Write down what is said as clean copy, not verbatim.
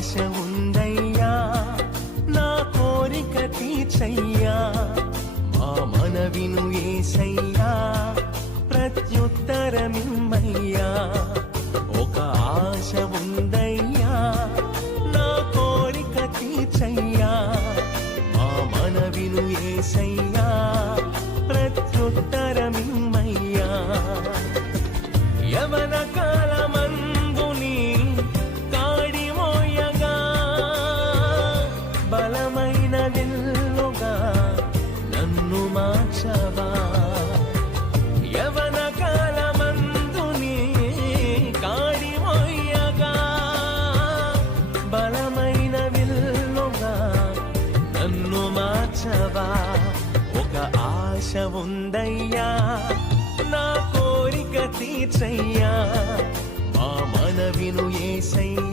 ఆశ ఉందయ్యా నా కోరిక తీర్చయ్యా మా మనవిను యేసయ్యా ప్రత్యుత్తరమిమ్మయ్యా ఒక ఆశ ఉందయ్యా నా కోరిక తీర్చయ్యా మా మనవిను యేసయ్యా ప్రత్యుత్తరమిమ్మయ్యా యవన కాలమందుని కాడి మోయగా బలమైన విల్లుగా నన్ను మార్చవా యవన కాలమందుని కాడి మోయగా బలమైన విల్లుగా నన్ను మార్చవా ఒక ఆశ ఉందయ్యా నా కోరిక తీర్చయ్యా మా మనవిను యేసయ్యా